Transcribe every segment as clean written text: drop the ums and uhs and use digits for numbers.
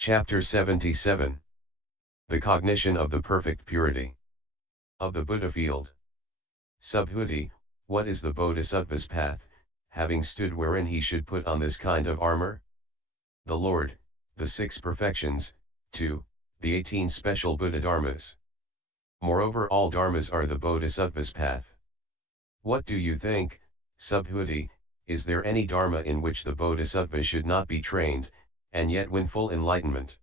Chapter 77. The Cognition of the Perfect Purity of the Buddha Field. Subhuti, what is the Bodhisattva's path, having stood wherein he should put on this kind of armor? The Lord, the 6 perfections, 2, the 18 special Buddha Dharmas. Moreover, all Dharmas are the Bodhisattva's path. What do you think, Subhuti, is there any Dharma in which the Bodhisattva should not be trained, and yet win full enlightenment?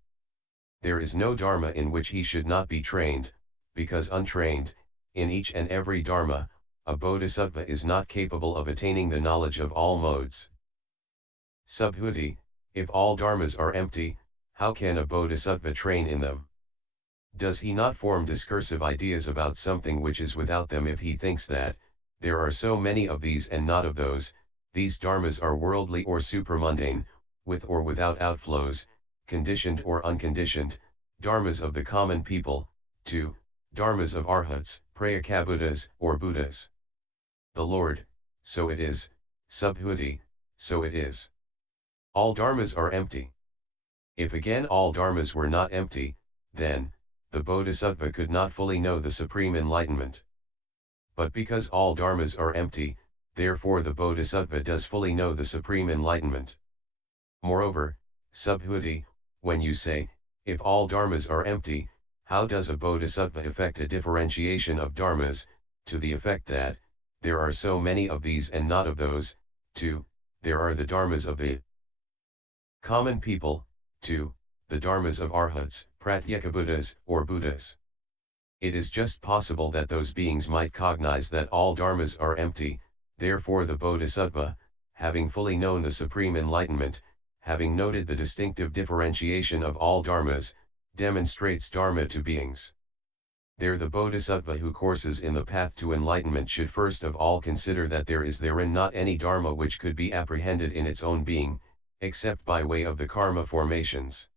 There is no Dharma in which he should not be trained, because untrained, in each and every Dharma, a Bodhisattva is not capable of attaining the knowledge of all modes. Subhuti, if all Dharmas are empty, how can a Bodhisattva train in them? Does he not form discursive ideas about something which is without them if he thinks that, there are so many of these and not of those, these Dharmas are worldly or supramundane, with or without outflows, conditioned or unconditioned, Dharmas of the common people, 2, Dharmas of Arhats, Prajñāpāramitās, or Buddhas. The Lord, so it is, Subhuti, so it is. All Dharmas are empty. If again all Dharmas were not empty, then, the Bodhisattva could not fully know the supreme enlightenment. But because all Dharmas are empty, therefore the Bodhisattva does fully know the supreme enlightenment. Moreover, Subhuti, when you say, if all Dharmas are empty, how does a Bodhisattva effect a differentiation of Dharmas, to the effect that, there are so many of these and not of those, 2, there are the Dharmas of the common people, 2, the Dharmas of Arhats, Pratyekabuddhas, or Buddhas. It is just possible that those beings might cognize that all Dharmas are empty, therefore the Bodhisattva, having fully known the supreme enlightenment, having noted the distinctive differentiation of all Dharmas, demonstrates Dharma to beings. There the Bodhisattva who courses in the path to enlightenment should first of all consider that there is therein not any Dharma which could be apprehended in its own being, except by way of the karma formations.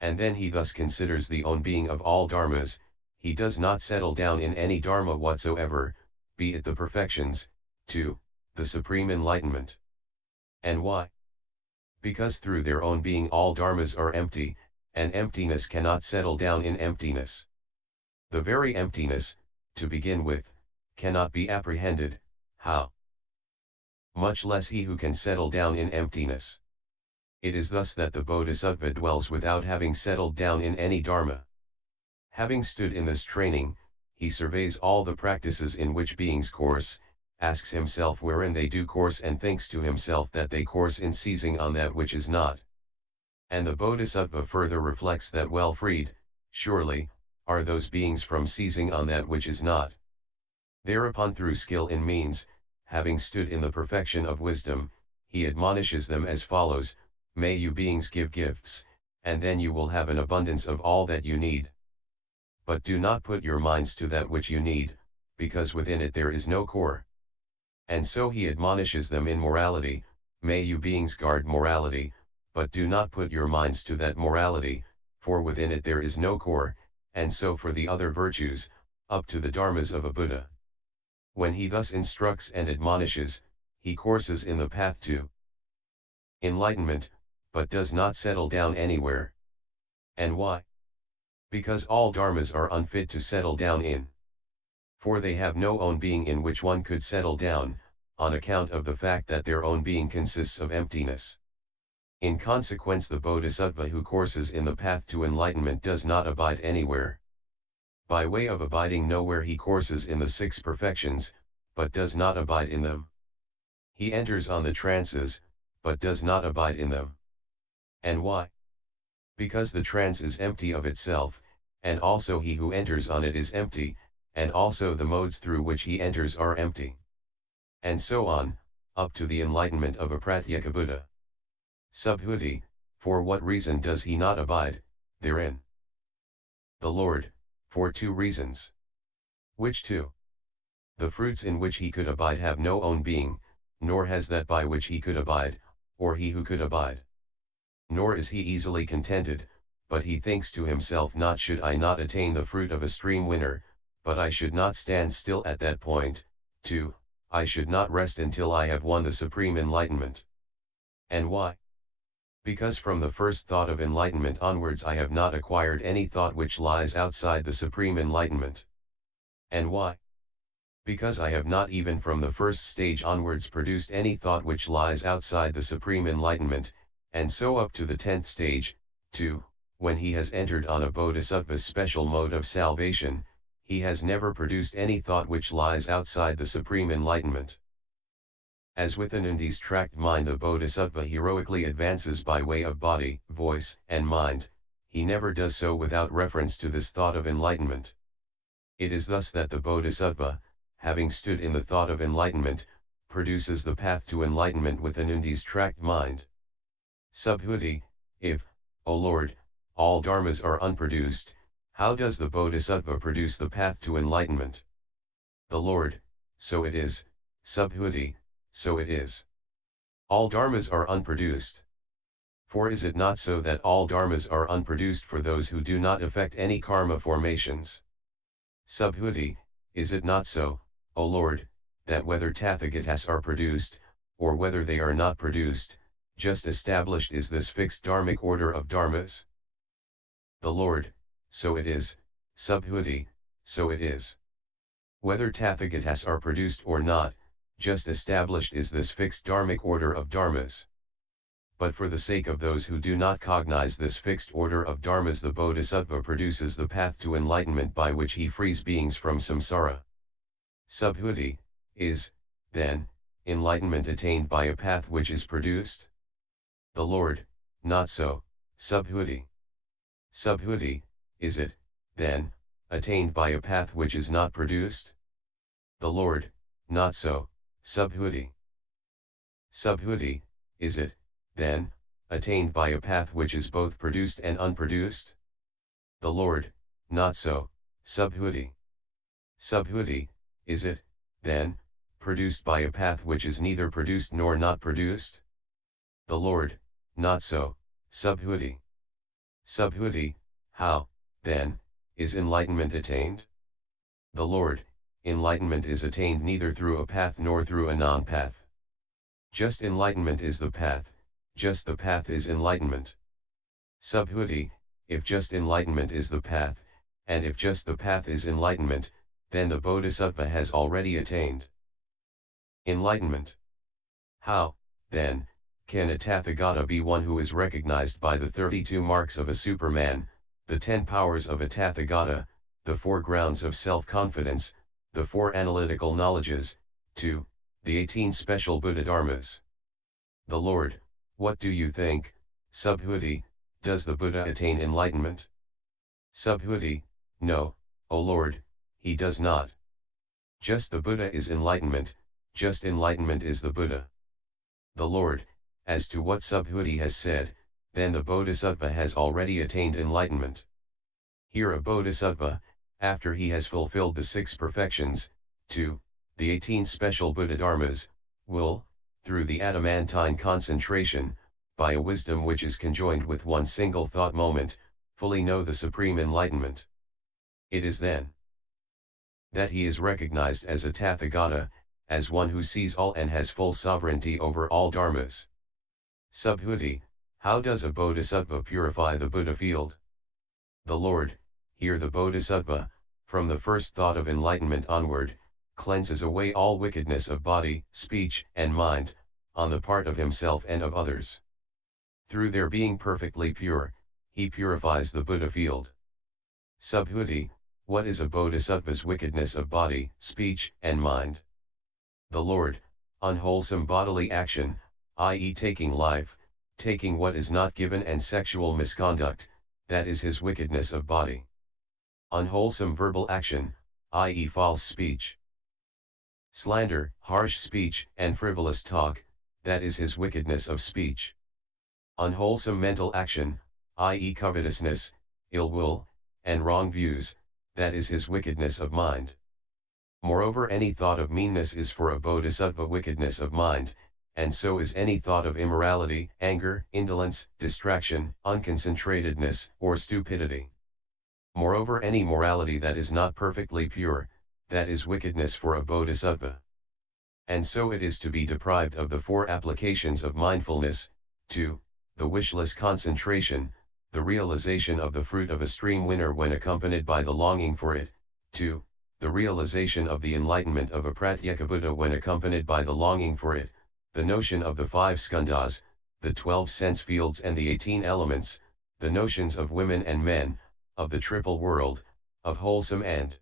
And then he thus considers the own being of all Dharmas, he does not settle down in any Dharma whatsoever, be it the perfections, 2, the supreme enlightenment. And why? Because through their own being all Dharmas are empty, and emptiness cannot settle down in emptiness. The very emptiness, to begin with, cannot be apprehended, how? Much less he who can settle down in emptiness. It is thus that the Bodhisattva dwells without having settled down in any Dharma. Having stood in this training, he surveys all the practices in which beings course, asks himself wherein they do course and thinks to himself that they course in seizing on that which is not. And the Bodhisattva further reflects that well freed, surely, are those beings from seizing on that which is not. Thereupon through skill in means, having stood in the perfection of wisdom, he admonishes them as follows, may you beings give gifts, and then you will have an abundance of all that you need. But do not put your minds to that which you need, because within it there is no core. And so he admonishes them in morality, may you beings guard morality, but do not put your minds to that morality, for within it there is no core, and so for the other virtues, up to the Dharmas of a Buddha. When he thus instructs and admonishes, he courses in the path to enlightenment, but does not settle down anywhere. And why? Because all Dharmas are unfit to settle down in. For they have no own being in which one could settle down, on account of the fact that their own being consists of emptiness. In consequence the Bodhisattva who courses in the path to enlightenment does not abide anywhere. By way of abiding nowhere he courses in the 6 perfections, but does not abide in them. He enters on the trances, but does not abide in them. And why? Because the trance is empty of itself, and also he who enters on it is empty, and also the modes through which he enters are empty. And so on, up to the enlightenment of a Pratyekabuddha. Subhuti, for what reason does he not abide therein? The Lord, for 2 reasons. Which 2? The fruits in which he could abide have no own being, nor has that by which he could abide, or he who could abide. Nor is he easily contented, but he thinks to himself, not should I not attain the fruit of a stream winner, but I should not stand still at that point, 2, I should not rest until I have won the supreme enlightenment. And why? Because from the first thought of enlightenment onwards I have not acquired any thought which lies outside the supreme enlightenment. And why? Because I have not even from the first stage onwards produced any thought which lies outside the supreme enlightenment, and so up to the 10th stage, too, when he has entered on a bodhisattva's special mode of salvation, he has never produced any thought which lies outside the supreme enlightenment. As with an undistracted mind the bodhisattva heroically advances by way of body, voice, and mind, he never does so without reference to this thought of enlightenment. It is thus that the bodhisattva, having stood in the thought of enlightenment, produces the path to enlightenment with an undistracted mind. Subhuti, if, O Lord, all dharmas are unproduced, how does the bodhisattva produce the path to enlightenment? The Lord, so it is, Subhuti, so it is. All dharmas are unproduced. For is it not so that all dharmas are unproduced for those who do not effect any karma formations? Subhuti, is it not so, O Lord, that whether Tathagatas are produced, or whether they are not produced, just established is this fixed dharmic order of dharmas? The Lord, so it is, Subhuti, so it is. Whether Tathagatas are produced or not, just established is this fixed dharmic order of dharmas. But for the sake of those who do not cognize this fixed order of dharmas, the bodhisattva produces the path to enlightenment by which he frees beings from samsara. Subhuti, is, then, enlightenment attained by a path which is produced? The Lord, not so, Subhuti. Subhuti, is it, then, attained by a path which is not produced? The Lord, not so, Subhuti. Subhuti, is it, then, attained by a path which is both produced and unproduced? The Lord, not so, Subhuti. Subhuti, is it, then, produced by a path which is neither produced nor not produced? The Lord, not so, Subhuti. Subhuti, how, then, is enlightenment attained? The Lord, enlightenment is attained neither through a path nor through a non-path. Just enlightenment is the path, just the path is enlightenment. Subhuti, if just enlightenment is the path, and if just the path is enlightenment, then the bodhisattva has already attained enlightenment. How, then, can a Tathagata be one who is recognized by the 32 marks of a Superman, the 10 powers of a Tathagata, the 4 grounds of self-confidence, the 4 analytical knowledges, 2, the 18 special Buddha dharmas? The Lord, what do you think, Subhuti, does the Buddha attain enlightenment? Subhuti, no, O Lord, he does not. Just the Buddha is enlightenment, just enlightenment is the Buddha. The Lord, as to what Subhuti has said, then the bodhisattva has already attained enlightenment. Here a bodhisattva, after he has fulfilled the 6 perfections, 2, the 18 special Buddha dharmas, will, through the adamantine concentration, by a wisdom which is conjoined with one single thought moment, fully know the supreme enlightenment. It is then that he is recognized as a Tathagata, as one who sees all and has full sovereignty over all dharmas. Subhuti, how does a bodhisattva purify the Buddha field? The Lord, here the bodhisattva, from the first thought of enlightenment onward, cleanses away all wickedness of body, speech, and mind, on the part of himself and of others. Through their being perfectly pure, he purifies the Buddha field. Subhuti, what is a bodhisattva's wickedness of body, speech, and mind? The Lord, unwholesome bodily action, i.e. taking life, taking what is not given, and sexual misconduct, that is his wickedness of body. Unwholesome verbal action, i.e. false speech, slander, harsh speech, and frivolous talk, that is his wickedness of speech. Unwholesome mental action, i.e. covetousness, ill will, and wrong views, that is his wickedness of mind. Moreover, any thought of meanness is for a bodhisattva wickedness of mind, and so is any thought of immorality, anger, indolence, distraction, unconcentratedness, or stupidity. Moreover, any morality that is not perfectly pure, that is wickedness for a bodhisattva. And so it is to be deprived of the 4 applications of mindfulness, 2, the wishless concentration, the realization of the fruit of a stream winner when accompanied by the longing for it. 2. The realization of the enlightenment of a Pratyeka when accompanied by the longing for it, the notion of the 5 skandhas, the 12 sense fields and the 18 elements, the notions of women and men, of the triple world, of wholesome and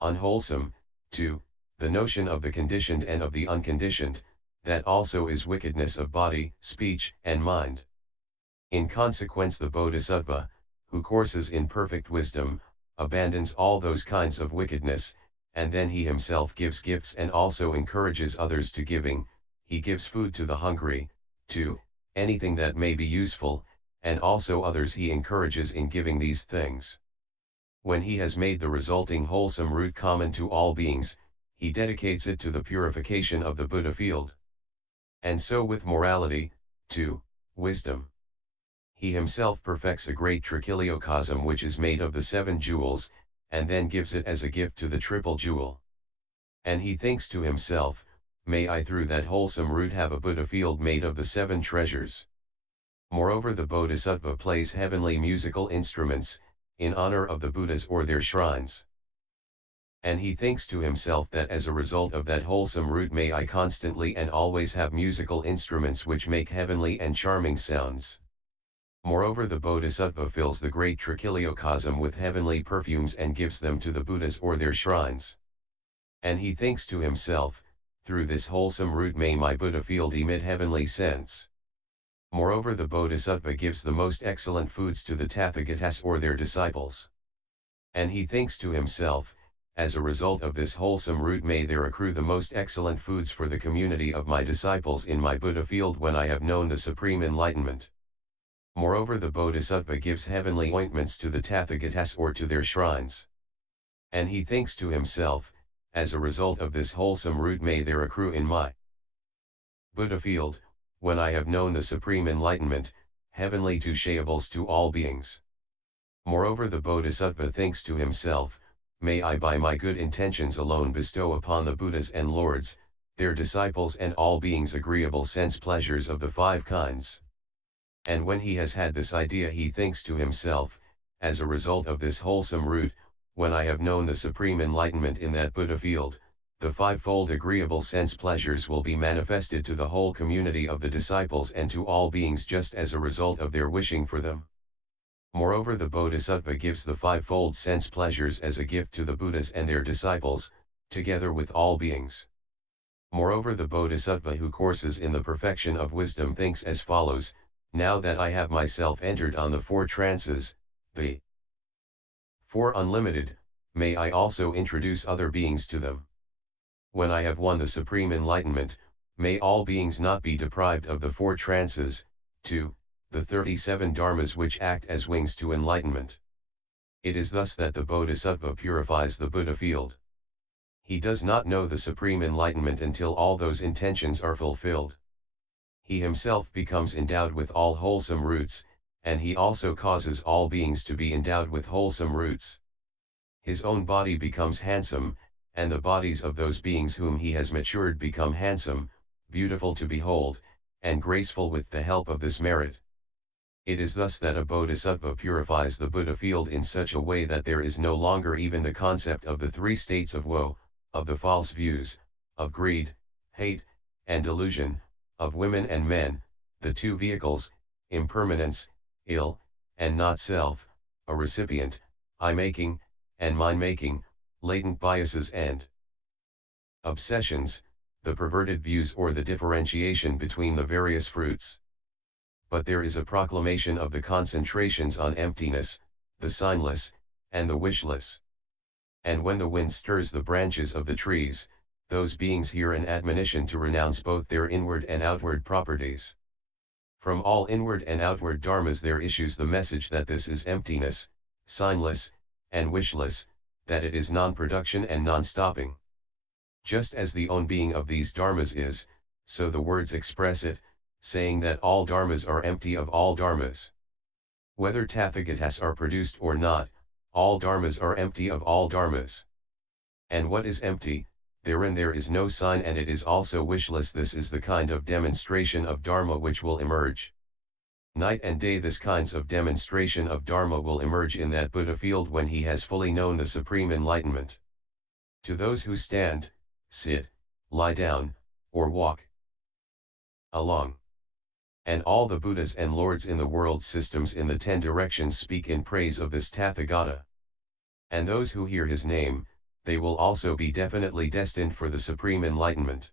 unwholesome. 2. The notion of the conditioned and of the unconditioned, that also is wickedness of body, speech, and mind. In consequence, the Bodhisattva, who courses in perfect wisdom, abandons all those kinds of wickedness, and then he himself gives gifts and also encourages others to giving. He gives food to the hungry, 2. Anything that may be useful, and also others he encourages in giving these things. When he has made the resulting wholesome root common to all beings, he dedicates it to the purification of the Buddha field. And so with morality, 2. Wisdom. He himself perfects a great trichiliocosm which is made of the 7 jewels, and then gives it as a gift to the triple jewel. And he thinks to himself, may I through that wholesome root have a Buddha field made of the 7 treasures. Moreover, the Bodhisattva plays heavenly musical instruments, in honor of the Buddhas or their shrines. And he thinks to himself that as a result of that wholesome root may I constantly and always have musical instruments which make heavenly and charming sounds. Moreover, the Bodhisattva fills the great trichiliocosm with heavenly perfumes and gives them to the Buddhas or their shrines. And he thinks to himself, through this wholesome root may my Buddha field emit heavenly scents. Moreover, the Bodhisattva gives the most excellent foods to the Tathagatas or their disciples. And he thinks to himself, as a result of this wholesome root may there accrue the most excellent foods for the community of my disciples in my Buddha field when I have known the supreme enlightenment. Moreover, the Bodhisattva gives heavenly ointments to the Tathagatas or to their shrines. And he thinks to himself, as a result of this wholesome root may there accrue in my Buddha field, when I have known the supreme enlightenment, heavenly touchables to all beings. Moreover, the Bodhisattva thinks to himself, may I by my good intentions alone bestow upon the Buddhas and Lords, their disciples and all beings agreeable sense pleasures of the 5 kinds. And when he has had this idea he thinks to himself, as a result of this wholesome root, when I have known the supreme enlightenment in that Buddha field, the 5-fold agreeable sense pleasures will be manifested to the whole community of the disciples and to all beings just as a result of their wishing for them. Moreover, the Bodhisattva gives the 5-fold sense pleasures as a gift to the Buddhas and their disciples, together with all beings. Moreover, the Bodhisattva who courses in the perfection of wisdom thinks as follows, now that I have myself entered on the 4 trances, the 4 unlimited, may I also introduce other beings to them. When I have won the supreme enlightenment, may all beings not be deprived of the 4 trances, 2, the 37 dharmas which act as wings to enlightenment. It is thus that the Bodhisattva purifies the Buddha field. He does not know the supreme enlightenment until all those intentions are fulfilled. He himself becomes endowed with all wholesome roots, and he also causes all beings to be endowed with wholesome roots. His own body becomes handsome, and the bodies of those beings whom he has matured become handsome, beautiful to behold, and graceful with the help of this merit. It is thus that a Bodhisattva purifies the Buddha field in such a way that there is no longer even the concept of the 3 states of woe, of the false views, of greed, hate, and delusion, of women and men, the 2 vehicles, impermanence, ill, and not self, a recipient, I-making, and mine-making, latent biases and obsessions, the perverted views or the differentiation between the various fruits. But there is a proclamation of the concentrations on emptiness, the signless, and the wishless. And when the wind stirs the branches of the trees, those beings hear an admonition to renounce both their inward and outward properties. From all inward and outward dharmas there issues the message that this is emptiness, signless, and wishless, that it is non-production and non-stopping. Just as the own being of these dharmas is, so the words express it, saying that all dharmas are empty of all dharmas. Whether Tathagatas are produced or not, all dharmas are empty of all dharmas. And what is empty, therein there is no sign and it is also wishless. This is the kind of demonstration of dharma which will emerge. Night and day this kinds of demonstration of Dharma will emerge in that Buddha field when he has fully known the supreme enlightenment. To those who stand, sit, lie down, or walk along. And all the Buddhas and Lords in the world systems in the 10 directions speak in praise of this Tathagata. And those who hear his name, they will also be definitely destined for the supreme enlightenment.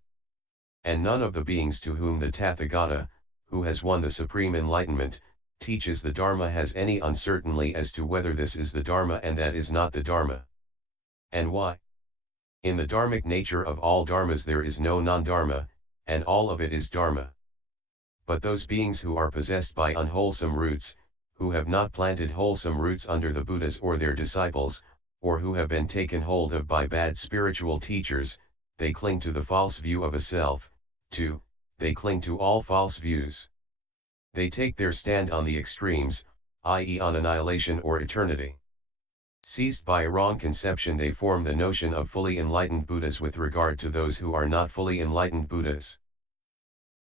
And none of the beings to whom the Tathagata, who has won the supreme enlightenment, teaches the Dharma has any uncertainty as to whether this is the Dharma and that is not the Dharma. And why? In the dharmic nature of all dharmas there is no non-dharma, and all of it is dharma. But those beings who are possessed by unwholesome roots, who have not planted wholesome roots under the Buddhas or their disciples, or who have been taken hold of by bad spiritual teachers, they cling to the false view of a self, they cling to all false views. They take their stand on the extremes, i.e. on annihilation or eternity. Seized by a wrong conception they form the notion of fully enlightened Buddhas with regard to those who are not fully enlightened Buddhas.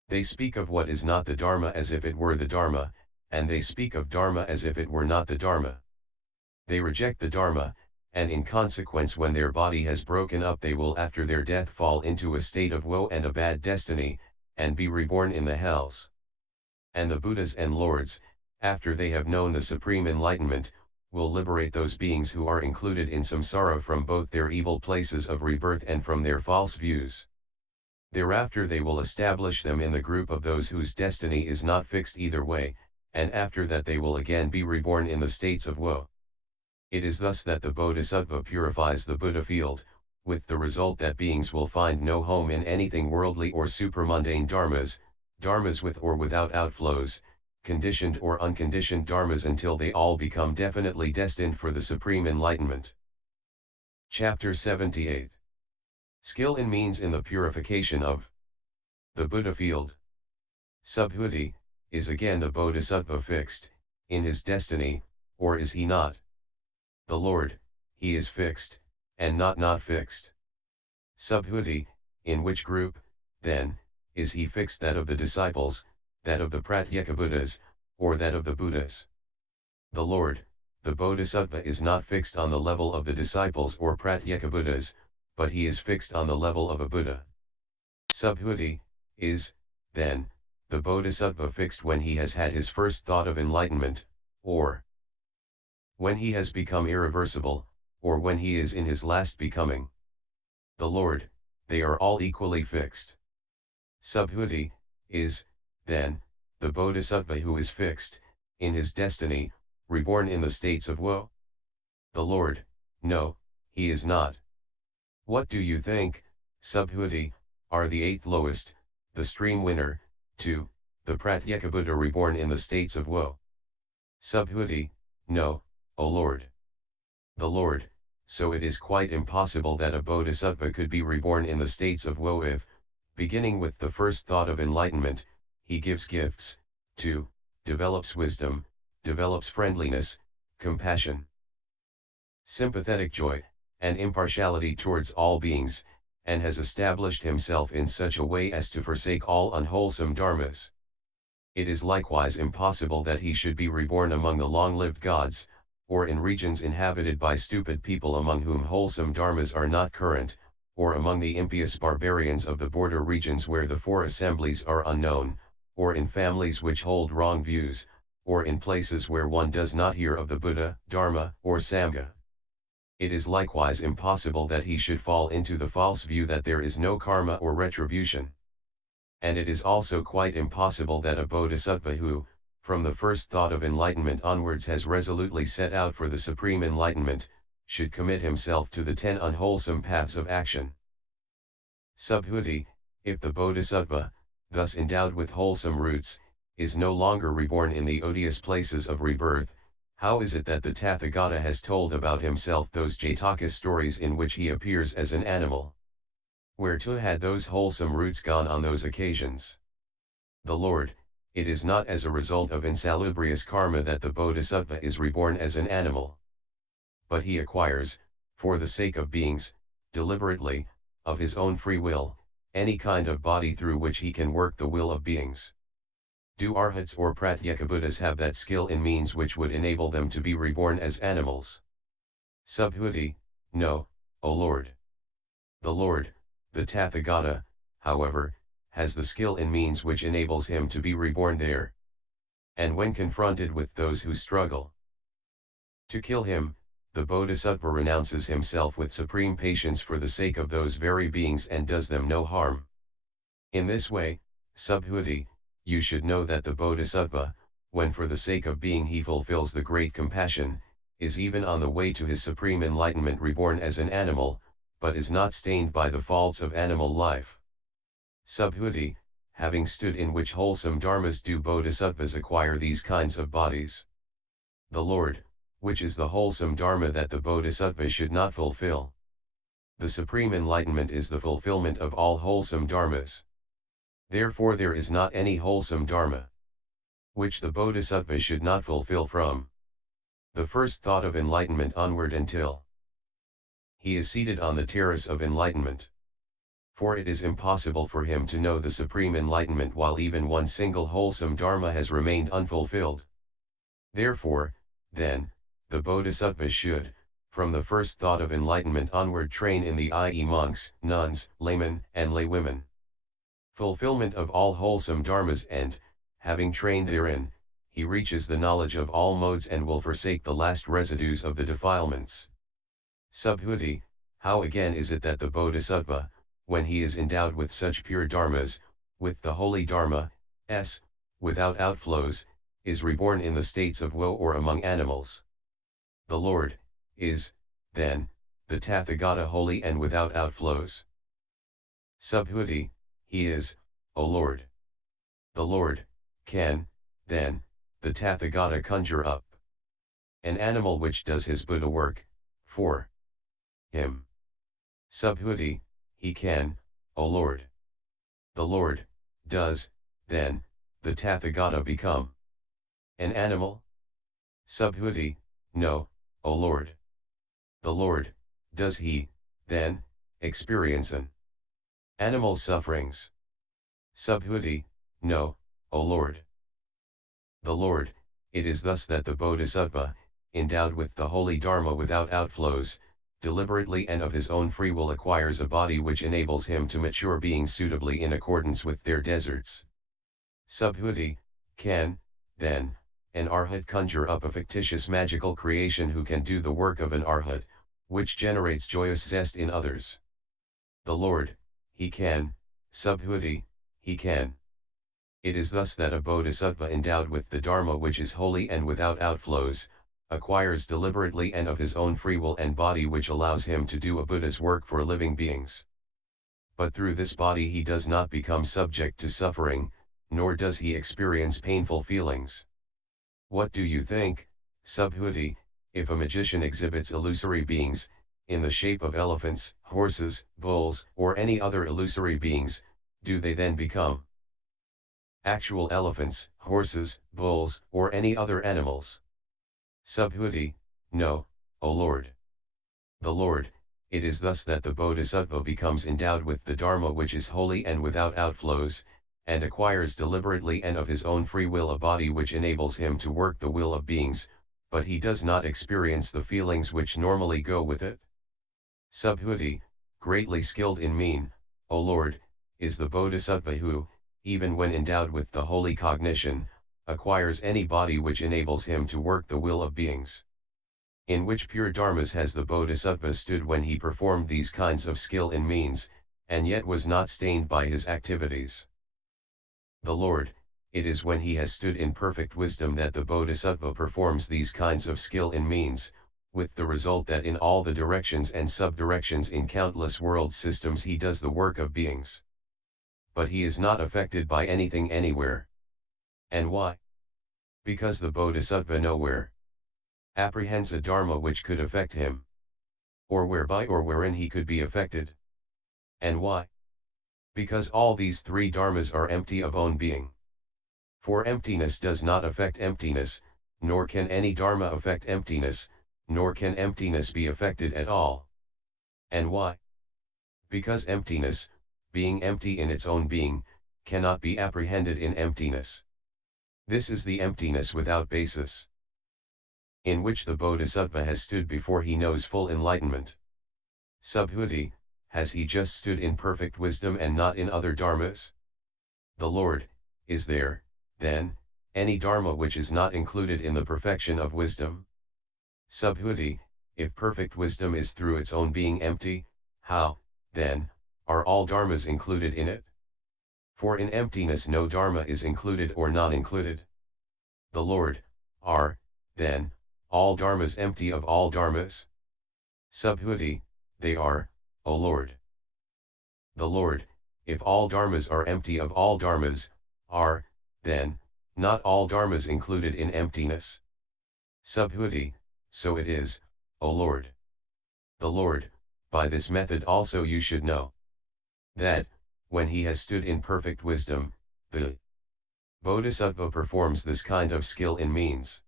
They speak of what is not the Dharma as if it were the Dharma, and they speak of Dharma as if it were not the Dharma. They reject the Dharma, and in consequence when their body has broken up they will after their death fall into a state of woe and a bad destiny, and be reborn in the hells. And the Buddhas and Lords, after they have known the supreme enlightenment, will liberate those beings who are included in samsara from both their evil places of rebirth and from their false views. Thereafter they will establish them in the group of those whose destiny is not fixed either way, and after that they will again be reborn in the states of woe. It is thus that the Bodhisattva purifies the Buddha field, with the result that beings will find no home in anything worldly or supramundane dharmas, dharmas with or without outflows, conditioned or unconditioned dharmas until they all become definitely destined for the supreme enlightenment. Chapter 78. Skill in means in the purification of the Buddha field. Subhuti, is again the Bodhisattva fixed in his destiny, or is he not? The Lord, he is fixed, and not fixed. Subhuti, in which group, then, is he fixed, that of the disciples, that of the Pratyekabuddhas, or that of the Buddhas? The Lord, the Bodhisattva is not fixed on the level of the disciples or Pratyekabuddhas, but he is fixed on the level of a Buddha. Subhuti, is, then, the Bodhisattva fixed when he has had his first thought of enlightenment, or when he has become irreversible, or when he is in his last becoming. The Lord, they are all equally fixed. Subhuti, is, then, the Bodhisattva who is fixed, in his destiny, reborn in the states of woe. The Lord, no, he is not. What do you think, Subhuti, are the 8th lowest, the stream winner, the Pratyekabuddha reborn in the states of woe? Subhuti, no, O Lord. The Lord, so it is quite impossible that a Bodhisattva could be reborn in the states of woe if, beginning with the first thought of enlightenment, he gives gifts, develops wisdom, develops friendliness, compassion, sympathetic joy, and impartiality towards all beings, and has established himself in such a way as to forsake all unwholesome dharmas. It is likewise impossible that he should be reborn among the long-lived gods, or in regions inhabited by stupid people among whom wholesome dharmas are not current, or among the impious barbarians of the border regions where the 4 assemblies are unknown, or in families which hold wrong views, or in places where one does not hear of the Buddha, Dharma, or Sangha. It is likewise impossible that he should fall into the false view that there is no karma or retribution. And it is also quite impossible that a Bodhisattva who, from the first thought of enlightenment onwards has resolutely set out for the supreme enlightenment, should commit himself to the 10 unwholesome paths of action. Subhuti, if the Bodhisattva, thus endowed with wholesome roots, is no longer reborn in the odious places of rebirth, how is it that the Tathagata has told about himself those Jataka stories in which he appears as an animal? Whereto had those wholesome roots gone on those occasions? The Lord, it is not as a result of insalubrious karma that the Bodhisattva is reborn as an animal. But he acquires, for the sake of beings, deliberately, of his own free will, any kind of body through which he can work the will of beings. Do arhats or Pratyekabuddhas have that skill in means which would enable them to be reborn as animals? Subhuti, no, O Lord. The Lord, the Tathagata, however, has the skill in means which enables him to be reborn there. And when confronted with those who struggle to kill him, the Bodhisattva renounces himself with supreme patience for the sake of those very beings and does them no harm. In this way, Subhuti, you should know that the Bodhisattva, when for the sake of being he fulfills the great compassion, is even on the way to his supreme enlightenment reborn as an animal, but is not stained by the faults of animal life. Subhuti, having stood in which wholesome dharmas do bodhisattvas acquire these kinds of bodies? The Lord, which is the wholesome dharma that the bodhisattva should not fulfill? The supreme enlightenment is the fulfillment of all wholesome dharmas. Therefore there is not any wholesome dharma which the bodhisattva should not fulfill from the first thought of enlightenment onward until he is seated on the terrace of enlightenment. For it is impossible for him to know the supreme enlightenment while even one single wholesome dharma has remained unfulfilled. Therefore, then, the bodhisattva should, from the first thought of enlightenment onward, train in the i.e. monks, nuns, laymen, and laywomen fulfillment of all wholesome dharmas, and, having trained therein, he reaches the knowledge of all modes and will forsake the last residues of the defilements. Subhuti, how again is it that the bodhisattva, when he is endowed with such pure dharmas, with the holy dharma, without outflows, is reborn in the states of woe or among animals? The Lord, is, then, the Tathagata holy and without outflows? Subhuti, he is, O Lord. The Lord, can, then, the Tathagata conjure up an animal which does his Buddha work, for him? Subhuti, he can, O Lord. The Lord, does, then, the Tathagata become an animal? Subhuti, no, O Lord. The Lord, does he, then, experience an animal's sufferings? Subhuti, no, O Lord. The Lord, it is thus that the Bodhisattva, endowed with the holy dharma without outflows, deliberately and of his own free will acquires a body which enables him to mature beings suitably in accordance with their deserts. Subhuti, can, then, an arhat conjure up a fictitious magical creation who can do the work of an arhat, which generates joyous zest in others? The Lord, he can, Subhuti, he can. It is thus that a bodhisattva endowed with the dharma which is holy and without outflows, acquires deliberately and of his own free will an body which allows him to do a Buddha's work for living beings. But through this body he does not become subject to suffering, nor does he experience painful feelings. What do you think, Subhuti, if a magician exhibits illusory beings, in the shape of elephants, horses, bulls, or any other illusory beings, do they then become actual elephants, horses, bulls, or any other animals? Subhuti, no, O Lord. The Lord, it is thus that the Bodhisattva becomes endowed with the Dharma which is holy and without outflows, and acquires deliberately and of his own free will a body which enables him to work the will of beings, but he does not experience the feelings which normally go with it. Subhuti, greatly skilled in mean, O Lord, is the Bodhisattva who, even when endowed with the holy cognition, acquires any body which enables him to work the will of beings. In which pure dharmas has the Bodhisattva stood when he performed these kinds of skill in means, and yet was not stained by his activities? The Lord, it is when he has stood in perfect wisdom that the Bodhisattva performs these kinds of skill in means, with the result that in all the directions and sub-directions in countless world systems he does the work of beings. But he is not affected by anything anywhere. And why? Because the Bodhisattva nowhere apprehends a dharma which could affect him, or whereby or wherein he could be affected. And why? Because all these three dharmas are empty of own being. For emptiness does not affect emptiness, nor can any dharma affect emptiness, nor can emptiness be affected at all. And why? Because emptiness, being empty in its own being, cannot be apprehended in emptiness. This is the emptiness without basis, in which the Bodhisattva has stood before he knows full enlightenment. Subhuti, has he just stood in perfect wisdom and not in other dharmas? The Lord, is there, then, any dharma which is not included in the perfection of wisdom? Subhuti, if perfect wisdom is through its own being empty, how, then, are all dharmas included in it? For in emptiness no dharma is included or non-included. The Lord, are, then, all dharmas empty of all dharmas? Subhuti, they are, O Lord. The Lord, if all dharmas are empty of all dharmas, are, then, not all dharmas included in emptiness? Subhuti, so it is, O Lord. The Lord, by this method also you should know that, when he has stood in perfect wisdom, the Bodhisattva performs this kind of skill in means.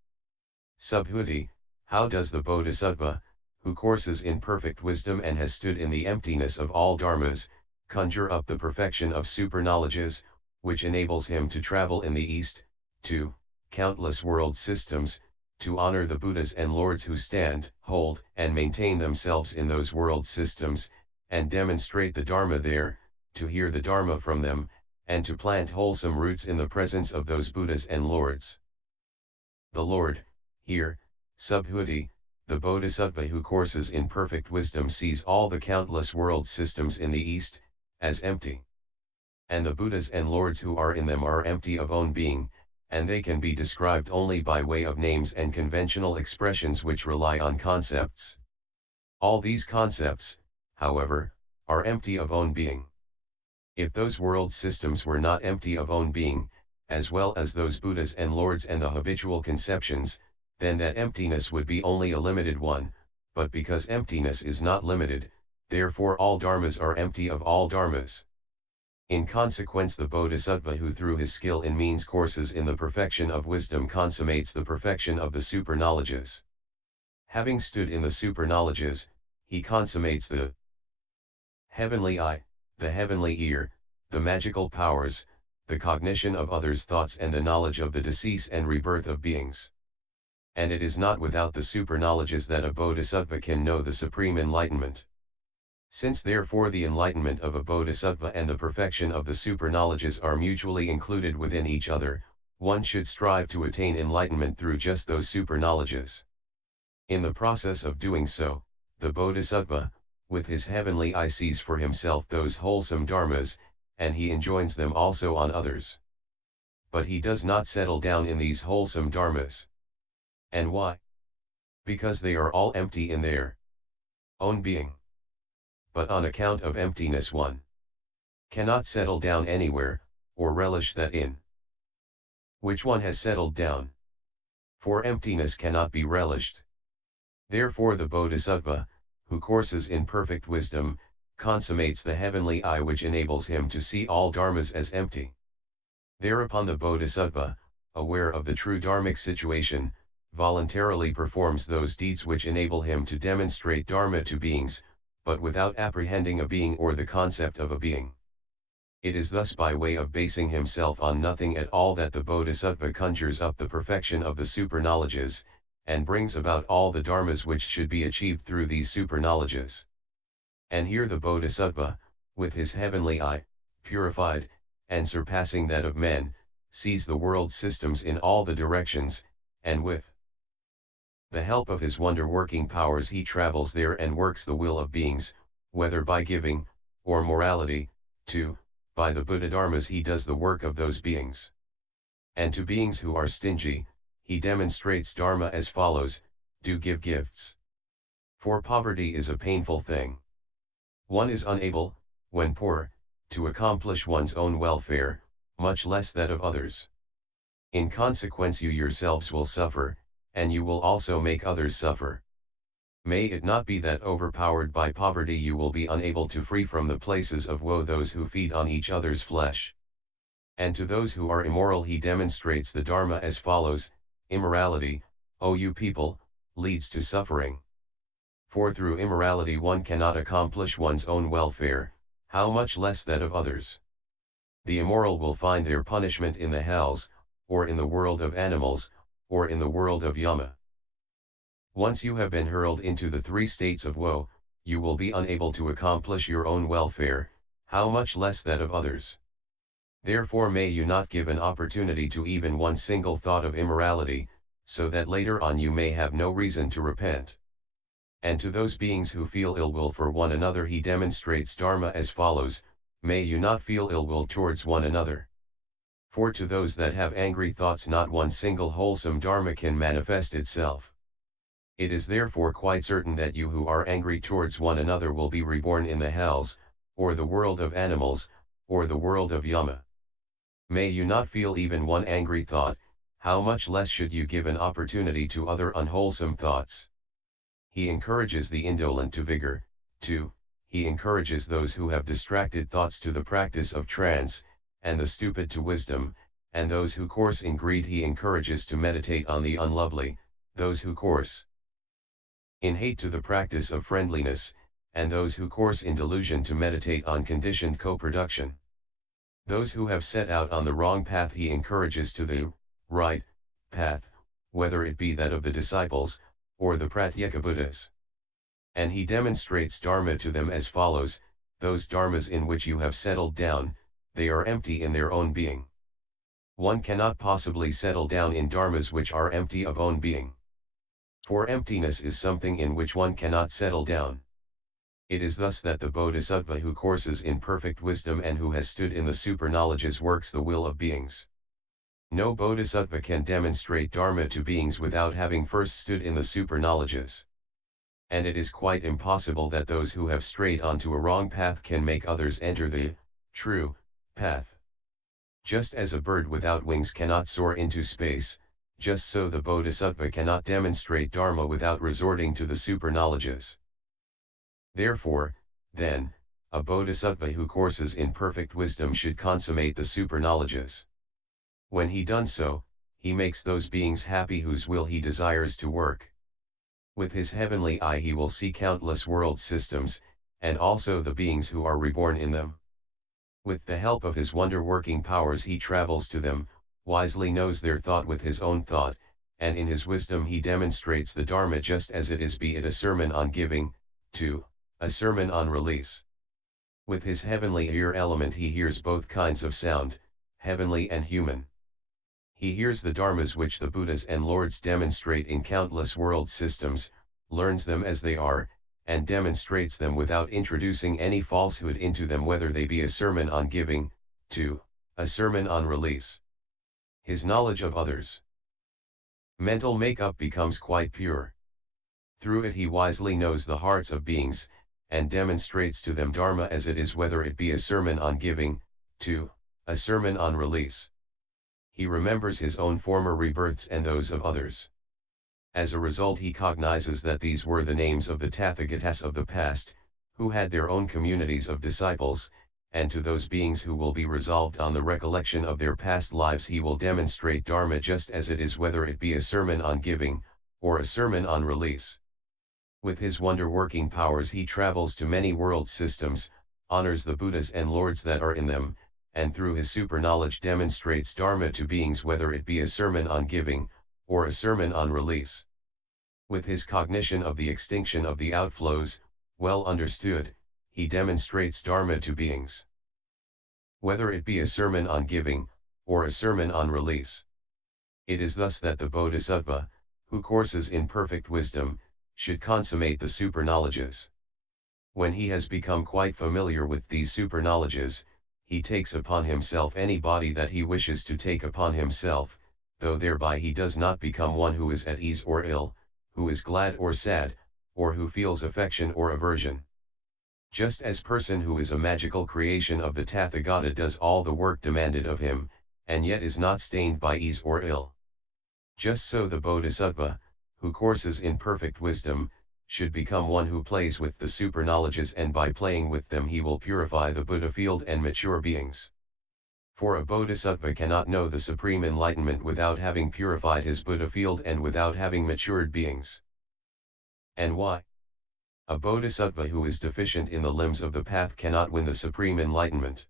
Subhuti, how does the Bodhisattva, who courses in perfect wisdom and has stood in the emptiness of all dharmas, conjure up the perfection of super-knowledges, which enables him to travel in the East, to countless world systems, to honor the Buddhas and Lords who stand, hold, and maintain themselves in those world systems, and demonstrate the Dharma there, to hear the Dharma from them, and to plant wholesome roots in the presence of those Buddhas and Lords? The Lord, here, Subhuti, the Bodhisattva who courses in perfect wisdom sees all the countless world systems in the East, as empty. And the Buddhas and Lords who are in them are empty of own being, and they can be described only by way of names and conventional expressions which rely on concepts. All these concepts, however, are empty of own being. If those world systems were not empty of own being, as well as those Buddhas and Lords and the habitual conceptions, then that emptiness would be only a limited one, but because emptiness is not limited, therefore all dharmas are empty of all dharmas. In consequence the Bodhisattva who through his skill in means courses in the perfection of wisdom consummates the perfection of the super-knowledges. Having stood in the super-knowledges, he consummates the heavenly eye, the heavenly ear, the magical powers, the cognition of others' thoughts and the knowledge of the decease and rebirth of beings. And it is not without the super-knowledges that a Bodhisattva can know the supreme enlightenment. Since therefore the enlightenment of a Bodhisattva and the perfection of the super-knowledges are mutually included within each other, one should strive to attain enlightenment through just those super-knowledges. In the process of doing so, the Bodhisattva, with his heavenly eye sees for himself those wholesome dharmas, and he enjoins them also on others. But he does not settle down in these wholesome dharmas. And why? Because they are all empty in their own being. But on account of emptiness one cannot settle down anywhere, or relish that in which one has settled down. For emptiness cannot be relished. Therefore the Bodhisattva, who courses in perfect wisdom, consummates the heavenly eye which enables him to see all dharmas as empty. Thereupon the Bodhisattva, aware of the true dharmic situation, voluntarily performs those deeds which enable him to demonstrate dharma to beings, but without apprehending a being or the concept of a being. It is thus by way of basing himself on nothing at all that the Bodhisattva conjures up the perfection of the super-knowledges, and brings about all the dharmas which should be achieved through these super-knowledges. And here the Bodhisattva, with his heavenly eye, purified, and surpassing that of men, sees the world systems in all the directions, and with the help of his wonder-working powers he travels there and works the will of beings, whether by giving, or morality, by the Buddha dharmas he does the work of those beings. And to beings who are stingy, he demonstrates dharma as follows: do give gifts. For poverty is a painful thing. One is unable, when poor, to accomplish one's own welfare, much less that of others. In consequence you yourselves will suffer, and you will also make others suffer. May it not be that overpowered by poverty you will be unable to free from the places of woe those who feed on each other's flesh. And to those who are immoral he demonstrates the Dharma as follows: immorality, O you people, leads to suffering. For through immorality one cannot accomplish one's own welfare, how much less that of others. The immoral will find their punishment in the hells, or in the world of animals, or in the world of yama. Once you have been hurled into the three states of woe, you will be unable to accomplish your own welfare, how much less that of others. Therefore may you not give an opportunity to even one single thought of immorality, so that later on you may have no reason to repent. And to those beings who feel ill will for one another he demonstrates Dharma as follows: may you not feel ill will towards one another. For to those that have angry thoughts not one single wholesome Dharma can manifest itself. It is therefore quite certain that you who are angry towards one another will be reborn in the hells, or the world of animals, or the world of yama. May you not feel even one angry thought, how much less should you give an opportunity to other unwholesome thoughts. He encourages the indolent to vigor, 2. He encourages those who have distracted thoughts to the practice of trance, and the stupid to wisdom, and those who course in greed he encourages to meditate on the unlovely, those who course in hate to the practice of friendliness, and those who course in delusion to meditate on conditioned co-production. Those who have set out on the wrong path he encourages to the right path, whether it be that of the disciples, or the Pratyeka Buddhas. And he demonstrates Dharma to them as follows: those Dharmas in which you have settled down, they are empty in their own being. One cannot possibly settle down in Dharmas which are empty of own being. For emptiness is something in which one cannot settle down. It is thus that the Bodhisattva who courses in perfect wisdom and who has stood in the super-knowledges works the will of beings. No Bodhisattva can demonstrate Dharma to beings without having first stood in the super-knowledges. And it is quite impossible that those who have strayed onto a wrong path can make others enter the true path. Just as a bird without wings cannot soar into space, just so the Bodhisattva cannot demonstrate Dharma without resorting to the super-knowledges. Therefore, then, a Bodhisattva who courses in perfect wisdom should consummate the super-knowledges. When he done so, he makes those beings happy whose will he desires to work. With his heavenly eye he will see countless world systems, and also the beings who are reborn in them. With the help of his wonder-working powers he travels to them, wisely knows their thought with his own thought, and in his wisdom he demonstrates the Dharma just as it is, be it a sermon on giving, 2. A sermon on release. With his heavenly ear element he hears both kinds of sound, heavenly and human. He hears the Dharmas which the Buddhas and Lords demonstrate in countless world systems, learns them as they are, and demonstrates them without introducing any falsehood into them, whether they be a sermon on giving, 2. A sermon on release. His knowledge of others' mental makeup becomes quite pure. Through it he wisely knows the hearts of beings, and demonstrates to them Dharma as it is, whether it be a sermon on giving, 2. A sermon on release. He remembers his own former rebirths and those of others. As a result he cognizes that these were the names of the Tathagatas of the past, who had their own communities of disciples, and to those beings who will be resolved on the recollection of their past lives he will demonstrate Dharma just as it is, whether it be a sermon on giving, or a sermon on release. With his wonder-working powers he travels to many world systems, honors the Buddhas and Lords that are in them, and through his super-knowledge demonstrates Dharma to beings, whether it be a sermon on giving, or a sermon on release. With his cognition of the extinction of the outflows, well understood, he demonstrates Dharma to beings. Whether it be a sermon on giving, or a sermon on release. It is thus that the Bodhisattva, who courses in perfect wisdom, should consummate the super-knowledges. When he has become quite familiar with these super-knowledges, he takes upon himself any body that he wishes to take upon himself, though thereby he does not become one who is at ease or ill, who is glad or sad, or who feels affection or aversion. Just as person who is a magical creation of the Tathagata does all the work demanded of him, and yet is not stained by ease or ill. Just so the Bodhisattva, who courses in perfect wisdom, should become one who plays with the super-knowledges, and by playing with them he will purify the Buddha field and mature beings. For a Bodhisattva cannot know the supreme enlightenment without having purified his Buddha field and without having matured beings. And why? A Bodhisattva who is deficient in the limbs of the path cannot win the supreme enlightenment.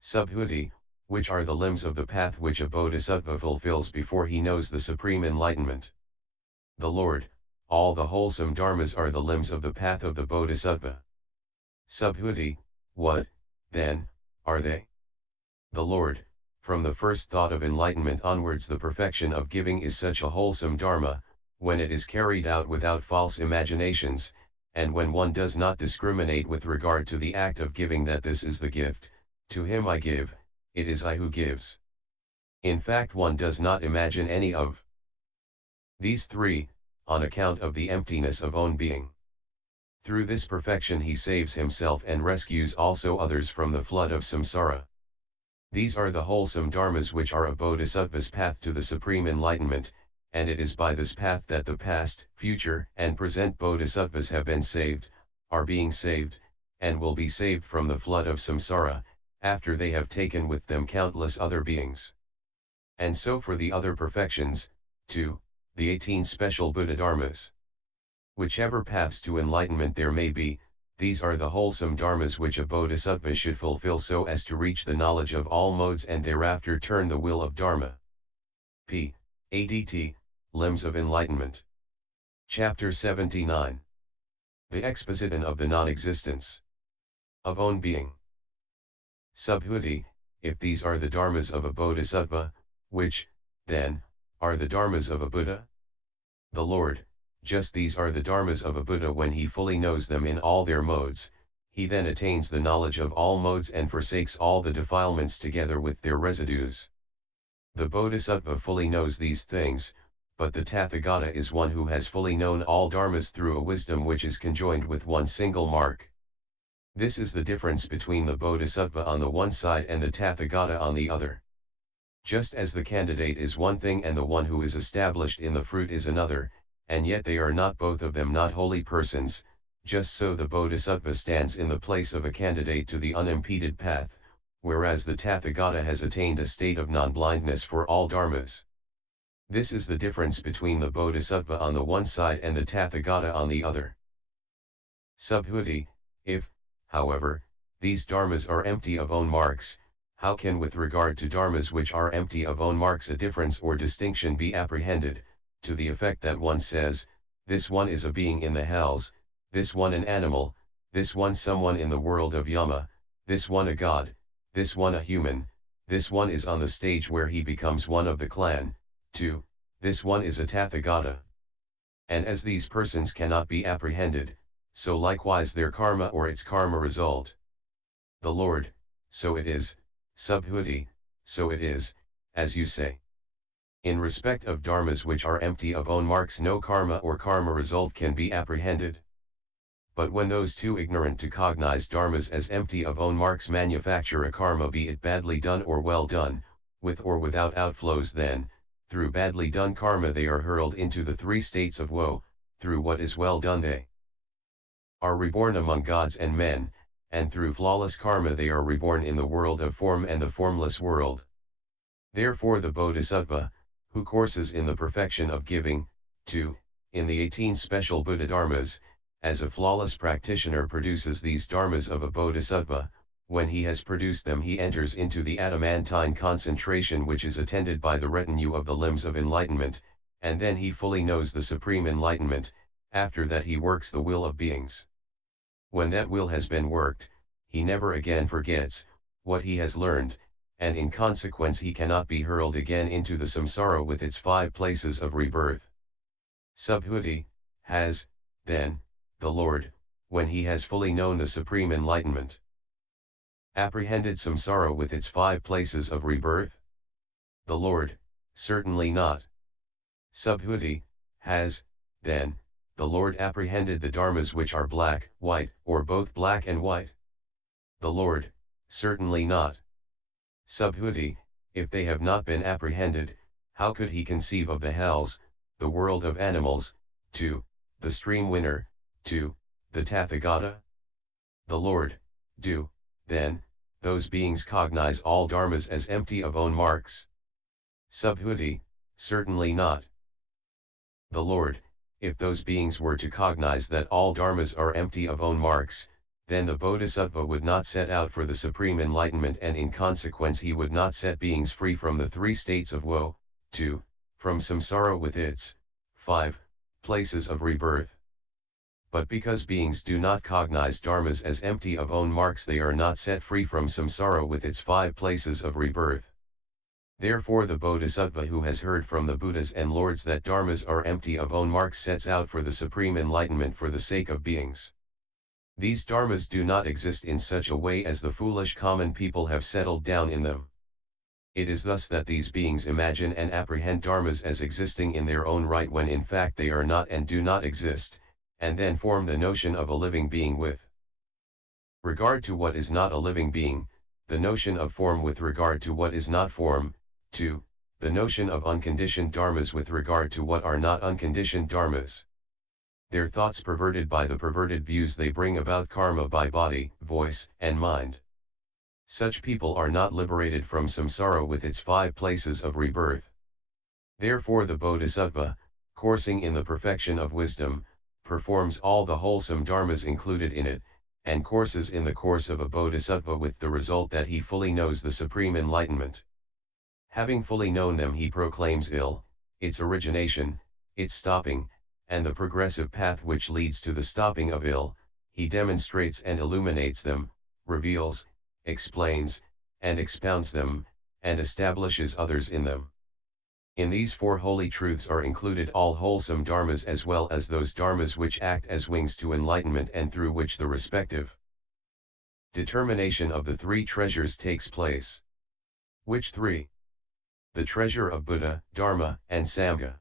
Subhuti, which are the limbs of the path which a bodhisattva fulfills before he knows the supreme enlightenment. The Lord, all the wholesome dharmas are the limbs of the path of the bodhisattva. Subhuti, what, then, are they? The Lord, from the first thought of enlightenment onwards the perfection of giving is such a wholesome dharma, when it is carried out without false imaginations, and when one does not discriminate with regard to the act of giving that this is the gift, to him I give, it is I who gives. In fact one does not imagine any of these three, on account of the emptiness of own being. Through this perfection he saves himself and rescues also others from the flood of samsara. These are the wholesome dharmas which are a bodhisattva's path to the supreme enlightenment, and it is by this path that the past, future, and present bodhisattvas have been saved, are being saved, and will be saved from the flood of samsara, after they have taken with them countless other beings. And so for the other perfections, too, the 18 special Buddha dharmas. Whichever paths to enlightenment there may be, these are the wholesome dharmas which a bodhisattva should fulfill so as to reach the knowledge of all modes and thereafter turn the will of dharma. P. ADT, Limbs of Enlightenment. Chapter 79. The Expositon of the Non-Existence of Own Being. Subhuti, if these are the dharmas of a bodhisattva, which, then, are the dharmas of a Buddha? The Lord, just these are the dharmas of a Buddha when he fully knows them in all their modes, he then attains the knowledge of all modes and forsakes all the defilements together with their residues. The bodhisattva fully knows these things, but the Tathagata is one who has fully known all dharmas through a wisdom which is conjoined with one single mark. This is the difference between the bodhisattva on the one side and the Tathagata on the other. Just as the candidate is one thing and the one who is established in the fruit is another, and yet they are not both of them not holy persons, just so the bodhisattva stands in the place of a candidate to the unimpeded path, whereas the Tathagata has attained a state of non-blindness for all dharmas. This is the difference between the bodhisattva on the one side and the Tathagata on the other. Subhuti, if, however, these dharmas are empty of own marks, how can with regard to dharmas which are empty of own marks a difference or distinction be apprehended, to the effect that one says, this one is a being in the hells, this one an animal, this one someone in the world of Yama, this one a god, this one a human, this one is on the stage where he becomes one of the clan, 2, this one is a Tathagata. And as these persons cannot be apprehended, so likewise their karma or its karma result. The Lord, so it is, Subhuti, so it is, as you say. In respect of dharmas which are empty of own marks no karma or karma result can be apprehended. But when those too ignorant to cognize dharmas as empty of own marks manufacture a karma, be it badly done or well done, with or without outflows, then, through badly done karma they are hurled into the 3 states of woe, through what is well done they are reborn among gods and men, and through flawless karma they are reborn in the world of form and the formless world. Therefore the bodhisattva, who courses in the perfection of giving, 2, in the 18 special Buddha dharmas, as a flawless practitioner produces these dharmas of a bodhisattva, when he has produced them he enters into the adamantine concentration which is attended by the retinue of the limbs of enlightenment, and then he fully knows the supreme enlightenment, after that he works the will of beings. When that will has been worked, he never again forgets what he has learned, and in consequence he cannot be hurled again into the samsara with its 5 places of rebirth. Subhuti, has, then, the Lord, when he has fully known the supreme enlightenment, apprehended samsara with its 5 places of rebirth? The Lord, certainly not. Subhuti, has, then, the Lord apprehended the dharmas which are black, white, or both black and white? The Lord, certainly not. Subhuti, if they have not been apprehended, how could he conceive of the hells, the world of animals, 2, the stream winner, 2, the Tathagata? The Lord, do, then, those beings cognize all dharmas as empty of own marks? Subhuti, certainly not. The Lord, if those beings were to cognize that all dharmas are empty of own marks, then the Bodhisattva would not set out for the supreme enlightenment, and in consequence he would not set beings free from the three states of woe, 2, from samsara with its 5 places of rebirth. But because beings do not cognize dharmas as empty of own marks, they are not set free from samsara with its 5 places of rebirth. Therefore the Bodhisattva who has heard from the Buddhas and Lords that dharmas are empty of own marks sets out for the supreme enlightenment for the sake of beings. These dharmas do not exist in such a way as the foolish common people have settled down in them. It is thus that these beings imagine and apprehend dharmas as existing in their own right when in fact they are not and do not exist, and then form the notion of a living being with regard to what is not a living being, the notion of form with regard to what is not form, 2, the notion of unconditioned dharmas with regard to what are not unconditioned dharmas. Their thoughts perverted by the perverted views they bring about karma by body, voice, and mind. Such people are not liberated from samsara with its 5 places of rebirth. Therefore the Bodhisattva, coursing in the perfection of wisdom, performs all the wholesome dharmas included in it, and courses in the course of a Bodhisattva with the result that he fully knows the supreme enlightenment. Having fully known them, he proclaims ill, its origination, its stopping, and the progressive path which leads to the stopping of ill. He demonstrates and illuminates them, reveals, explains, and expounds them, and establishes others in them. In these 4 holy truths are included all wholesome dharmas as well as those dharmas which act as wings to enlightenment and through which the respective determination of the 3 treasures takes place. Which 3? The treasure of Buddha, Dharma, and Sangha.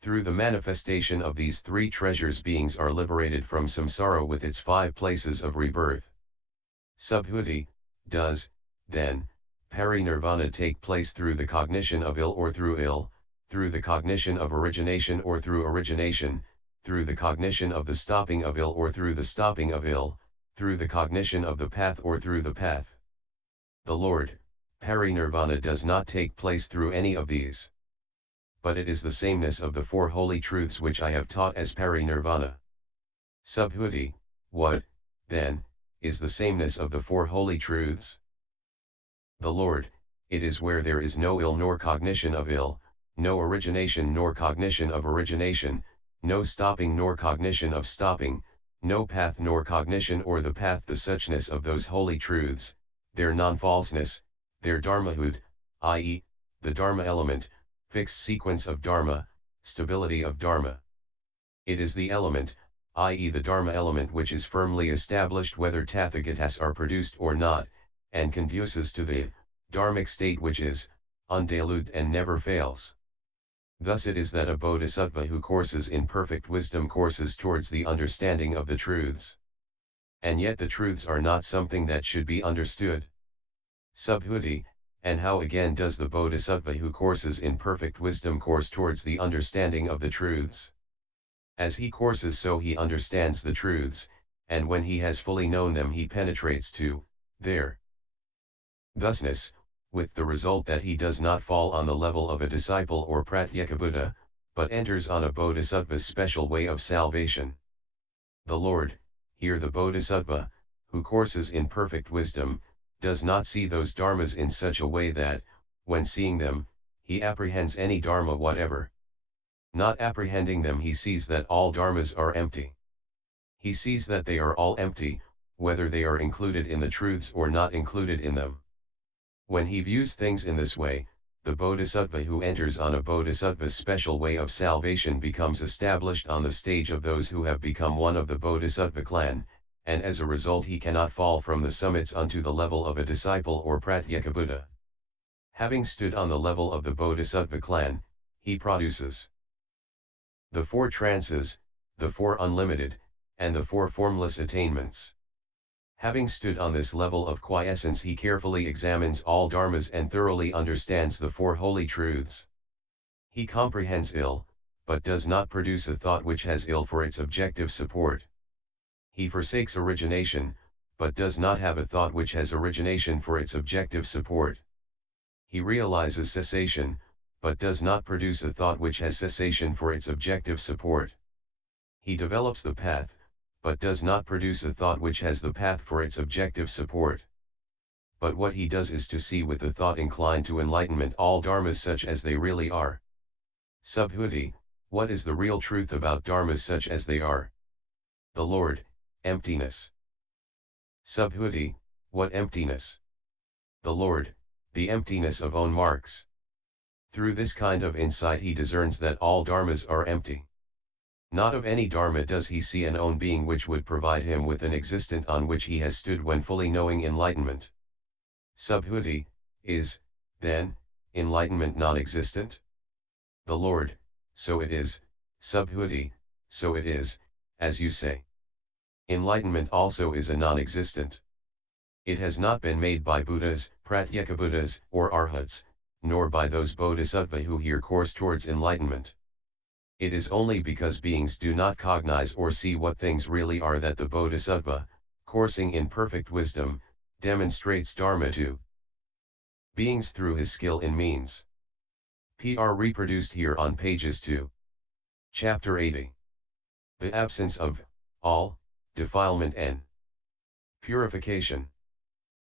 Through the manifestation of these 3 treasures beings are liberated from samsara with its 5 places of rebirth. Subhuti, does, then, parinirvana take place through the cognition of ill or through ill, through the cognition of origination or through origination, through the cognition of the stopping of ill or through the stopping of ill, through the cognition of the path or through the path. The Lord, parinirvana does not take place through any of these. But it is the sameness of the 4 holy truths which I have taught as parinirvana. Subhuti, what, then, is the sameness of the 4 holy truths? The Lord, it is where there is no ill nor cognition of ill, no origination nor cognition of origination, no stopping nor cognition of stopping, no path nor cognition or the path. The suchness of those holy truths, their non-falseness, their dharmahood, i.e., the dharma element, fixed sequence of dharma, stability of dharma. It is the element, i.e. the dharma element, which is firmly established whether tathagatas are produced or not, and conduces to the dharmic state which is undiluted and never fails. Thus it is that a bodhisattva who courses in perfect wisdom courses towards the understanding of the truths. And yet the truths are not something that should be understood. Subhuti, and how again does the bodhisattva who courses in perfect wisdom course towards the understanding of the truths? As he courses so he understands the truths, and when he has fully known them he penetrates to their thusness, with the result that he does not fall on the level of a disciple or pratyekabuddha, but enters on a bodhisattva's special way of salvation. The Lord, here the bodhisattva, who courses in perfect wisdom, does not see those dharmas in such a way that, when seeing them, he apprehends any dharma whatever. Not apprehending them, he sees that all dharmas are empty. He sees that they are all empty, whether they are included in the truths or not included in them. When he views things in this way, the bodhisattva who enters on a bodhisattva's special way of salvation becomes established on the stage of those who have become one of the bodhisattva clan, and as a result he cannot fall from the summits unto the level of a disciple or pratyekabuddha. Having stood on the level of the bodhisattva clan, he produces the 4 trances, the 4 unlimited, and the 4 formless attainments. Having stood on this level of quiescence he carefully examines all dharmas and thoroughly understands the 4 holy truths. He comprehends ill, but does not produce a thought which has ill for its objective support. He forsakes origination, but does not have a thought which has origination for its objective support. He realizes cessation, but does not produce a thought which has cessation for its objective support. He develops the path, but does not produce a thought which has the path for its objective support. But what he does is to see with the thought inclined to enlightenment all dharmas such as they really are. Subhuti, what is the real truth about dharmas such as they are? The Lord, emptiness. Subhuti, what emptiness? The Lord, the emptiness of own marks. Through this kind of insight he discerns that all dharmas are empty. Not of any dharma does he see an own being which would provide him with an existent on which he has stood when fully knowing enlightenment. Subhuti, is, then, enlightenment non-existent? The Lord, so it is, Subhuti, so it is, as you say. Enlightenment also is a non-existent. It has not been made by Buddhas, Pratyekabuddhas, or Arhats, nor by those bodhisattvas who here course towards enlightenment. It is only because beings do not cognize or see what things really are that the bodhisattva, coursing in perfect wisdom, demonstrates dharma to beings through his skill in means. Pr reproduced here on pages 2. Chapter 80. The absence of all defilement and purification.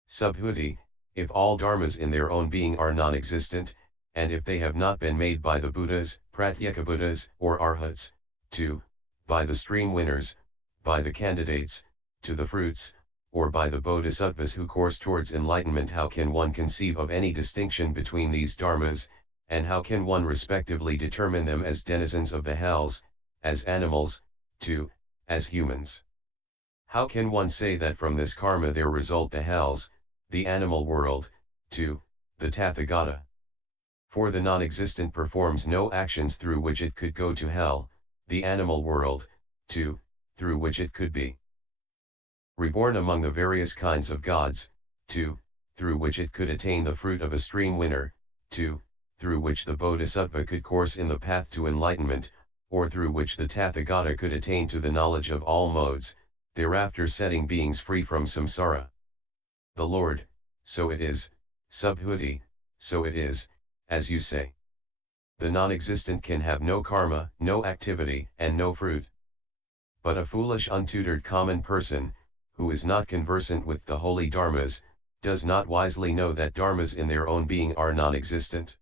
Subhuti, if all dharmas in their own being are non-existent, and if they have not been made by the Buddhas, Pratyekabuddhas, or Arhats, by the stream winners, by the candidates, to the fruits, or by the bodhisattvas who course towards enlightenment, how can one conceive of any distinction between these dharmas, and how can one respectively determine them as denizens of the hells, as animals, as humans? How can one say that from this karma there result the hells, the animal world, the Tathagata? For the non-existent performs no actions through which it could go to hell, the animal world, through which it could be reborn among the various kinds of gods, through which it could attain the fruit of a stream winner, through which the bodhisattva could course in the path to enlightenment, or through which the Tathagata could attain to the knowledge of all modes, thereafter setting beings free from samsara. The Lord, so it is, Subhuti, so it is, as you say. The non-existent can have no karma, no activity, and no fruit. But a foolish untutored common person, who is not conversant with the holy dharmas, does not wisely know that dharmas in their own being are non-existent.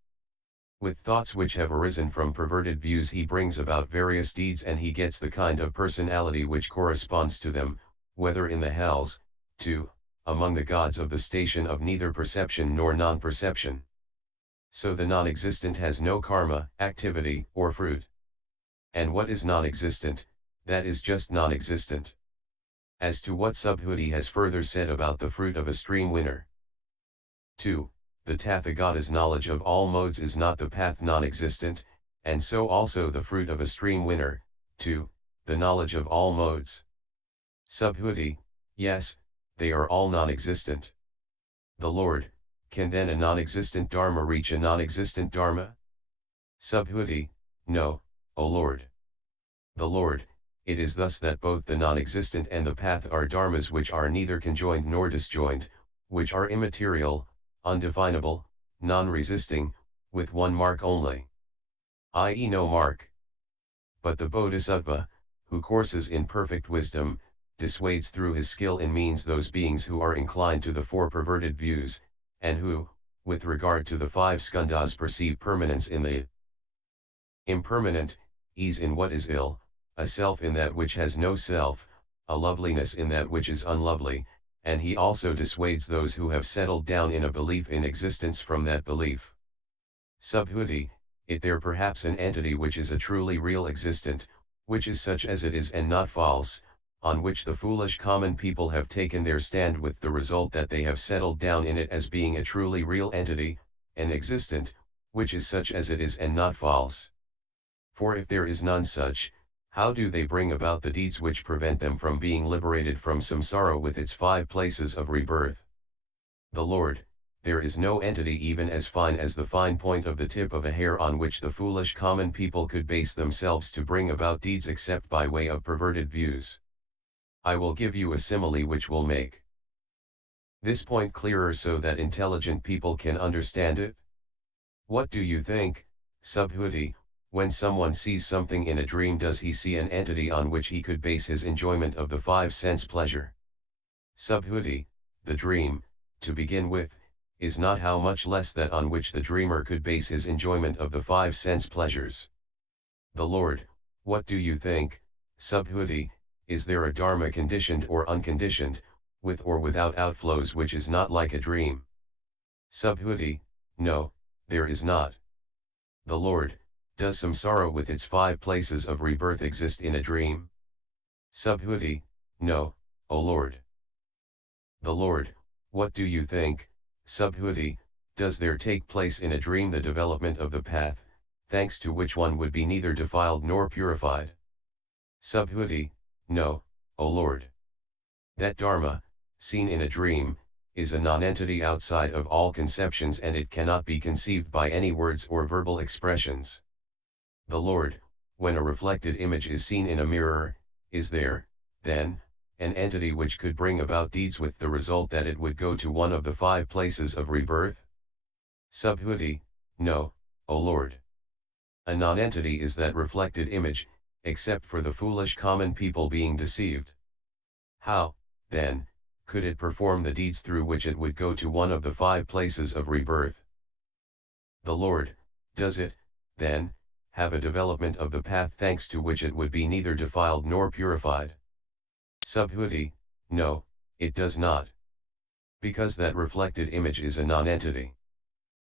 With thoughts which have arisen from perverted views he brings about various deeds, and he gets the kind of personality which corresponds to them, whether in the hells, among the gods of the station of neither perception nor non-perception. So the non-existent has no karma, activity, or fruit. And what is non-existent, that is just non-existent. As to what Subhuti has further said about the fruit of a stream winner. 2. The Tathagata's knowledge of all modes is not the path non-existent, and so also the fruit of a stream winner, the knowledge of all modes. Subhuti, yes, they are all non-existent. The Lord, can then a non-existent dharma reach a non-existent dharma? Subhuti, no, O Lord. The Lord, it is thus that both the non-existent and the path are dharmas which are neither conjoined nor disjoined, which are immaterial, undefinable, non-resisting, with one mark only, i.e. no mark. But the bodhisattva, who courses in perfect wisdom, dissuades through his skill in means those beings who are inclined to the four perverted views, and who, with regard to the 5 skandhas, perceive permanence in the impermanent, ease in what is ill, a self in that which has no self, a loveliness in that which is unlovely, and he also dissuades those who have settled down in a belief in existence from that belief. Subhuti, it there perhaps an entity which is a truly real existent, which is such as it is and not false, on which the foolish common people have taken their stand, with the result that they have settled down in it as being a truly real entity, an existent, which is such as it is and not false. For if there is none such, how do they bring about the deeds which prevent them from being liberated from samsara with its 5 places of rebirth? The Lord, there is no entity even as fine as the fine point of the tip of a hair on which the foolish common people could base themselves to bring about deeds except by way of perverted views. I will give you a simile which will make this point clearer so that intelligent people can understand it. What do you think, Subhuti, When someone sees something in a dream, does he see an entity on which he could base his enjoyment of the five sense pleasure? Subhuti, the dream, to begin with, is not how much less that on which the dreamer could base his enjoyment of the five sense pleasures. The Lord, what do you think, Subhuti, is there a dharma conditioned or unconditioned, with or without outflows, which is not like a dream? Subhuti, no, there is not. The Lord, does samsara with its 5 places of rebirth exist in a dream? Subhuti, no, O Lord. The Lord, what do you think, Subhuti, does there take place in a dream the development of the path, thanks to which one would be neither defiled nor purified? Subhuti, no, O Lord. That dharma, seen in a dream, is a non-entity outside of all conceptions, and it cannot be conceived by any words or verbal expressions. The Lord, when a reflected image is seen in a mirror, is there, then, an entity which could bring about deeds with the result that it would go to one of the 5 places of rebirth? Subhuti, no, O Lord. A non-entity is that reflected image, except for the foolish common people being deceived. How, then, could it perform the deeds through which it would go to one of the 5 places of rebirth? The Lord, does it, then, have a development of the path thanks to which it would be neither defiled nor purified? Subhuti, no, it does not. Because that reflected image is a non-entity.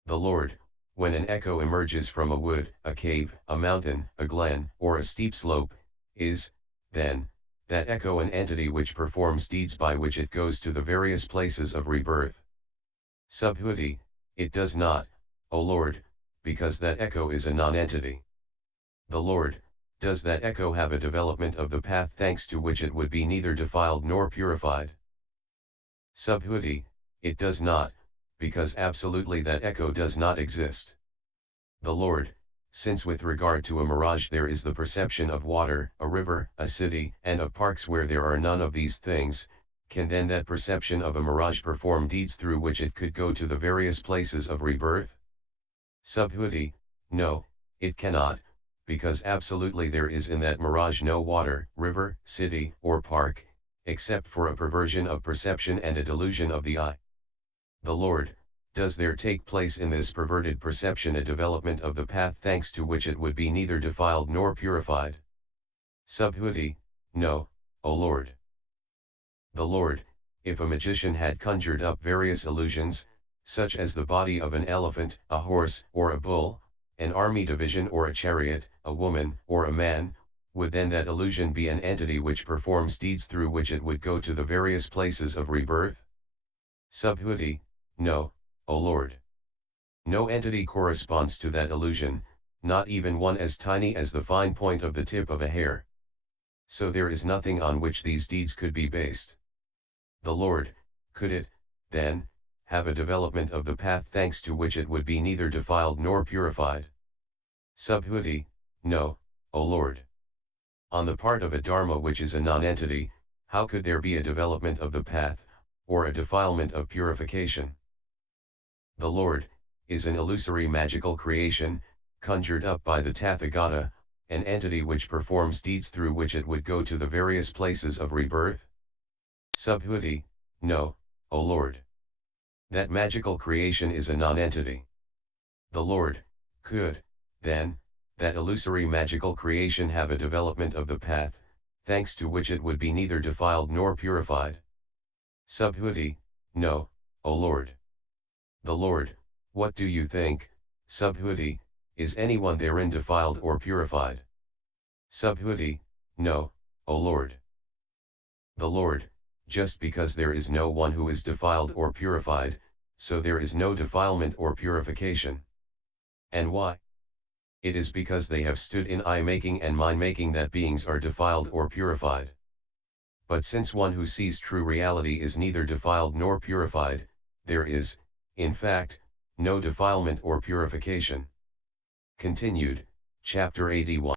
The Lord, when an echo emerges from a wood, a cave, a mountain, a glen, or a steep slope, is, then, that echo an entity which performs deeds by which it goes to the various places of rebirth? Subhuti, it does not, O Lord, because that echo is a non-entity. The Lord, does that echo have a development of the path thanks to which it would be neither defiled nor purified? Subhuti, it does not, because absolutely that echo does not exist. The Lord, since with regard to a mirage there is the perception of water, a river, a city, and of parks where there are none of these things, can then that perception of a mirage perform deeds through which it could go to the various places of rebirth? Subhuti, no, it cannot, because absolutely there is in that mirage no water, river, city, or park, except for a perversion of perception and a delusion of the eye. The Lord, does there take place in this perverted perception a development of the path thanks to which it would be neither defiled nor purified? Subhuti, no, O Lord. The Lord, if a magician had conjured up various illusions, such as the body of an elephant, a horse, or a bull, an army division or a chariot, a woman, or a man, would then that illusion be an entity which performs deeds through which it would go to the various places of rebirth? Subhuti, no, O Lord. No entity corresponds to that illusion, not even one as tiny as the fine point of the tip of a hair. So there is nothing on which these deeds could be based. The Lord, could it, then, have a development of the path thanks to which it would be neither defiled nor purified? Subhuti, no, O Lord. On the part of a dharma which is a non-entity, how could there be a development of the path, or a defilement of purification? The Lord, is an illusory magical creation, conjured up by the Tathagata, an entity which performs deeds through which it would go to the various places of rebirth? Subhuti, no, O Lord. That magical creation is a non-entity. The Lord, could, then, that illusory magical creation have a development of the path, thanks to which it would be neither defiled nor purified? Subhuti, no, O Lord. The Lord, what do you think, Subhuti, is anyone therein defiled or purified? Subhuti, no, O Lord. The Lord, just because there is no one who is defiled or purified, so there is no defilement or purification. And why? It is because they have stood in eye-making and mind-making that beings are defiled or purified. But since one who sees true reality is neither defiled nor purified, there is, in fact, no defilement or purification. Continued, Chapter 81.